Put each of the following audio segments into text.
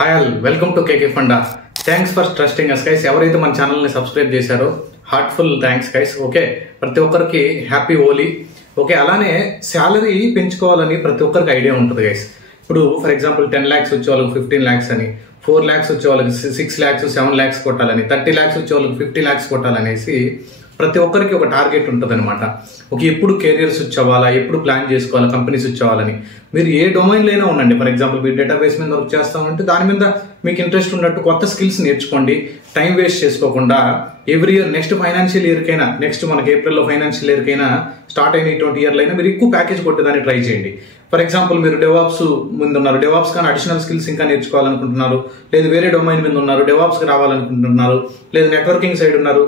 Hi all, welcome to KK Funda. Thanks for trusting us guys. ఎవరైతే మన ఛానల్ని సబ్స్క్రైబ్ చేశారో హార్ట్ఫుల్ థ్యాంక్స్ గైస్. ఓకే, ప్రతి ఒక్కరికి హ్యాపీ హోలీ. ఓకే, అలానే శాలరీ పెంచుకోవాలని ప్రతి ఒక్కరికి ఐడియా ఉంటుంది గైస్. ఇప్పుడు ఫర్ ఎగ్జాంపుల్ 10 lakhs వచ్చే వాళ్ళకి 15 lakhs అని, 4 lakhs వచ్చే వాళ్ళకి 6 lakhs 7 lakhs కొట్టాలని, 30 lakhs వచ్చే వాళ్ళకి 50 lakhs కొట్టాలనేసి ప్రతి ఒక్కరికి ఒక టార్గెట్ ఉంటుంది అనమాట. ఓకే, ఎప్పుడు కెరియర్ స్విచ్ అవ్వాలా, ఎప్పుడు ప్లాన్ చేసుకోవాలా, కంపెనీ స్విచ్ అవ్వాలని. మీరు ఏ డొమైన్లో అయినా ఉండండి. ఫర్ ఎగ్జాంపుల్ మీరు డేటాబేస్ మీద వర్క్ చేస్తామంటే దాని మీద మీకు ఇంట్రెస్ట్ ఉన్నట్టు కొత్త స్కిల్స్ నేర్చుకోండి. టైం వేస్ట్ చేసుకోకుండా ఎవ్రీ ఇయర్ నెక్స్ట్ ఫైనాన్షియల్ ఇయర్కైనా, నెక్స్ట్ మనకి ఏప్రిల్లో ఫైనాన్షియల్ ఇయర్కైనా స్టార్ట్ అయిన 20 years అయినా మీరు ఎక్కువ ప్యాకేజ్ కొట్టేదాన్ని ట్రై చేయండి. ఫర్ ఎగ్జాంపుల్ మీరు డెవాప్స్ ముందు ఉన్నారు, డెవాప్స్ కానీ అడిషనల్ స్కిల్స్ ఇంకా నేర్చుకోవాలనుకుంటున్నారు, లేదు వేరే డొమైన్ మీద ఉన్నారు, డెవాప్స్కి రావాలనుకుంటున్నారు, లేదు నెట్వర్కింగ్ సైడ్ ఉన్నారు.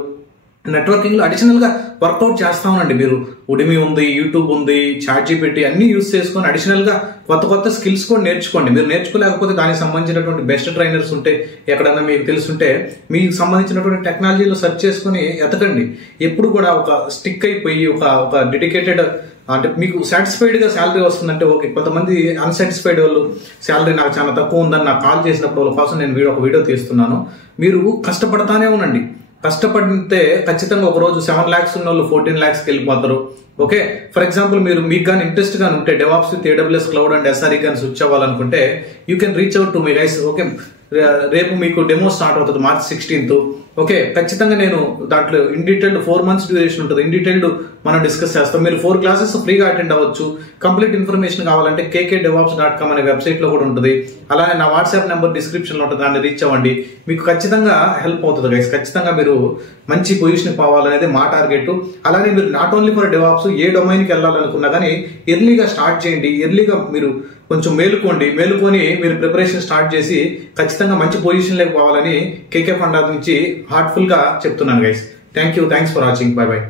నెట్వర్కింగ్ లో అడిషనల్ గా వర్కౌట్ చేస్తా ఉండండి. మీరు ఉడిమి ఉంది, యూట్యూబ్ ఉంది, చాట్ జీపీటీ అన్ని యూస్ చేసుకొని అడిషనల్ గా కొత్త స్కిల్స్ కూడా నేర్చుకోండి. మీరు నేర్చుకోలేకపోతే దానికి సంబంధించినటువంటి బెస్ట్ ట్రైనర్స్ ఉంటే, ఎక్కడన్నా మీకు తెలుసుంటే మీకు సంబంధించినటువంటి టెక్నాలజీలో సెర్చ్ చేసుకుని ఎతకండి. ఎప్పుడు కూడా ఒక స్టిక్ అయిపోయి ఒక డెడికేటెడ్ అంటే మీకు సాటిస్ఫైడ్ గా శాలరీ వస్తుందంటే ఓకే. కొంతమంది అన్సాటిస్ఫైడ్ వాళ్ళు శాలరీ నాకు చాలా తక్కువ ఉందని నాకు కాల్ చేసినప్పుడు వాళ్ళ కోసం నేను ఒక వీడియో తీస్తున్నాను. మీరు కష్టపడతానే ఉండండి. కష్టపడితే ఖచ్చితంగా ఒక రోజు 7 lakhs ఉన్న వాళ్ళు 14 lakhsకి వెళ్ళిపోతారు. ఓకే, ఫర్ ఎగ్జాంపుల్ మీకు కానీ ఇంట్రెస్ట్ గానీ ఉంటే DevOps with AWS cloud and SRE కానీ స్విచ్ అవ్వాలనుకుంటే you can reach out to me guys. Okay, రేపు మీకు డెమో స్టార్ట్ అవుతుంది March 16th. ఓకే, ఖచ్చితంగా నేను దాంట్లో ఇన్ డీటెయిల్డ్ 4 months డ్యూరేషన్ ఉంటుంది. ఇన్ డీటెయిల్డ్ మనం డిస్కస్ చేస్తాం. మీరు 4 classes ఫ్రీగా అటెండ్ అవ్వచ్చు. కంప్లీట్ ఇన్ఫర్మేషన్ కావాలంటే kkdevops.com అనే వెబ్సైట్ లో కూడా ఉంటుంది. అలానే నా వాట్సాప్ నెంబర్ డిస్క్రిప్షన్ లో ఉంటుంది, దాన్ని రీచ్ అవ్వండి. మీకు ఖచ్చితంగా హెల్ప్ అవుతుంది గైస్. ఖచ్చితంగా మీరు మంచి పొజిషన్ పోవాలనేది మా టార్గెట్. అలానే మీరు నాట్ ఓన్లీ ఫర్ డెవాప్స్ ఏ డొమైన్కి వెళ్ళాలనుకున్నా కానీ ఎర్లీగా స్టార్ట్ చేయండి. ఎర్లీగా మీరు కొంచెం మేలుకొని మీరు ప్రిపరేషన్ స్టార్ట్ చేసి ఖచ్చితంగా మంచి పొజిషన్ లేకపోవాలని కేకే ఫండా నుంచి హార్ట్ఫుల్ గా చెప్తున్నాను guys. Thanks for watching. By by.